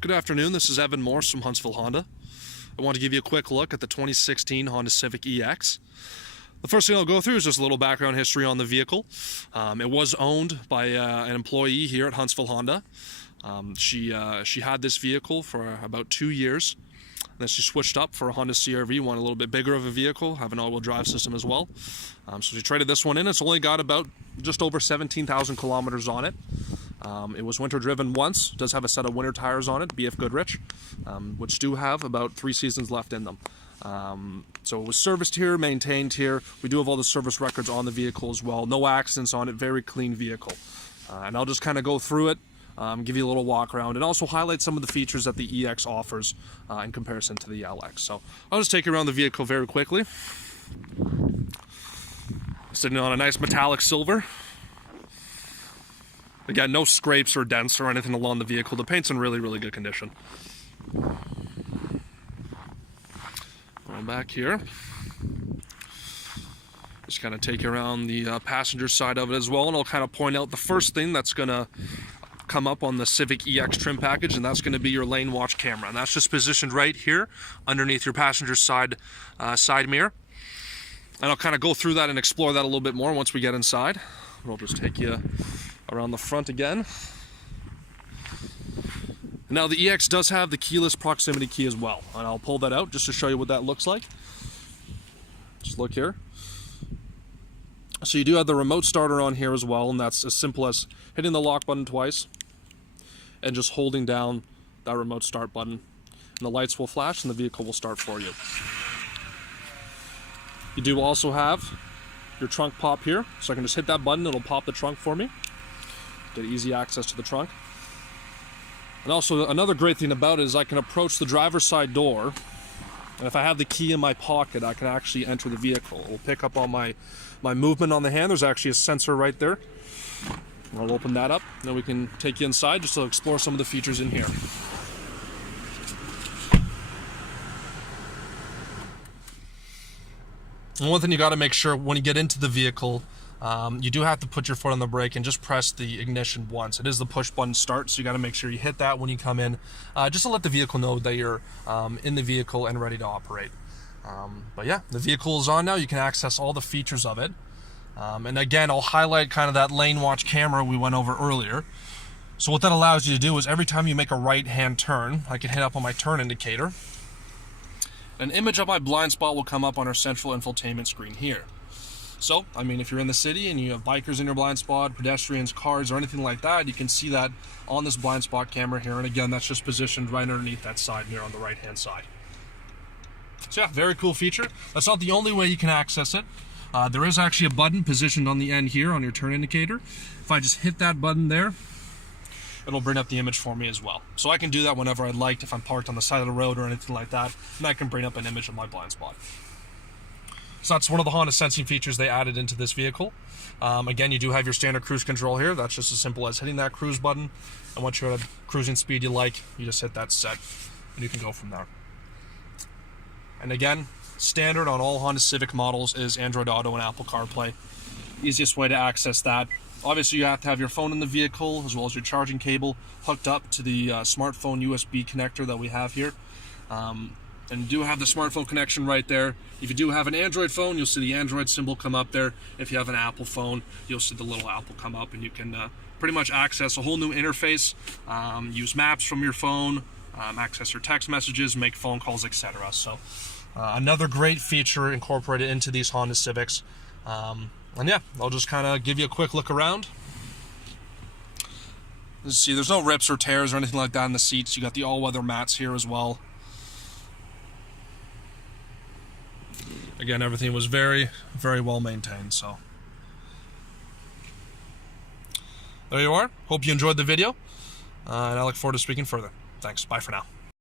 Good afternoon, this is Evan Morse from Huntsville Honda. I want to give you a quick look at the 2016 Honda Civic EX. The first thing I'll go through is just a little background history on the vehicle. It was owned by an employee here at Huntsville Honda. She had this vehicle for about 2 years. Then she switched up for a Honda CR-V, wanted a little bit bigger of a vehicle, have an all-wheel drive system as well. So she traded this one in. It's only got about just over 17,000 kilometers on it. It was winter driven once, does have a set of winter tires on it, BF Goodrich, which do have about 3 seasons left in them. So it was serviced here, maintained here. We do have all the service records on the vehicle as well. No accidents on it, very clean vehicle. And I'll just kind of go through it, give you a little walk around, and also highlight some of the features that the EX offers in comparison to the LX. So I'll just take you around the vehicle very quickly. Sitting on a nice metallic silver. Again, no scrapes or dents or anything along the vehicle. The paint's in really, really good condition. Going back here. Just kind of take you around the passenger side of it as well, and I'll kind of point out the first thing that's going to come up on the Civic EX trim package, and that's going to be your lane watch camera. And that's just positioned right here underneath your passenger side mirror. And I'll kind of go through that and explore that a little bit more once we get inside. I'll just take you around the front again. Now the EX does have the keyless proximity key as well, and I'll pull that out just to show you what that looks like. Just look here. So you do have the remote starter on here as well, and that's as simple as hitting the lock button twice and just holding down that remote start button, and the lights will flash and the vehicle will start for you. You do also have your trunk pop here, so I can just hit that button, it'll pop the trunk for me. Get easy access to the trunk. And also another great thing about it is I can approach the driver's side door, and if I have the key in my pocket, I can actually enter the vehicle. It will pick up on my movement on the hand. There's actually a sensor right there. I'll open that up, and then we can take you inside just to explore some of the features in here. And one thing you got to make sure when you get into the vehicle, you do have to put your foot on the brake and just press the ignition once. It is the push button start, so you got to make sure you hit that when you come in, just to let the vehicle know that you're in the vehicle and ready to operate. But yeah, the vehicle is on now. You can access all the features of it. And again, I'll highlight kind of that lane watch camera we went over earlier. So what that allows you to do is every time you make a right-hand turn, I can hit up on my turn indicator. An image of my blind spot will come up on our central infotainment screen here. So, I mean, if you're in the city and you have bikers in your blind spot, pedestrians, cars, or anything like that, you can see that on this blind spot camera here. And again, that's just positioned right underneath that side mirror on the right-hand side. So yeah, very cool feature. That's not the only way you can access it. There is actually a button positioned on the end here on your turn indicator. If I just hit that button there, it'll bring up the image for me as well. So I can do that whenever I'd like, if I'm parked on the side of the road or anything like that, and I can bring up an image of my blind spot. So that's one of the Honda sensing features they added into this vehicle. Again, you do have your standard cruise control here. That's just as simple as hitting that cruise button, and once you're at a cruising speed you like, you just hit that set, and you can go from there. And again, standard on all Honda Civic models is Android Auto and Apple CarPlay. Easiest way to access that. Obviously, you have to have your phone in the vehicle as well as your charging cable hooked up to the smartphone USB connector that we have here. And you do have the smartphone connection right there. If you do have an Android phone, you'll see the Android symbol come up there. If you have an Apple phone, you'll see the little Apple come up, and you can pretty much access a whole new interface, use maps from your phone, access your text messages, make phone calls, etc. So another great feature incorporated into these Honda Civics. And yeah, I'll just kind of give you a quick look around. Let's see, there's no rips or tears or anything like that in the seats. You got the all-weather mats here as well. Again, everything was very, very well maintained. So there you are. Hope you enjoyed the video, and I look forward to speaking further. Thanks. Bye for now.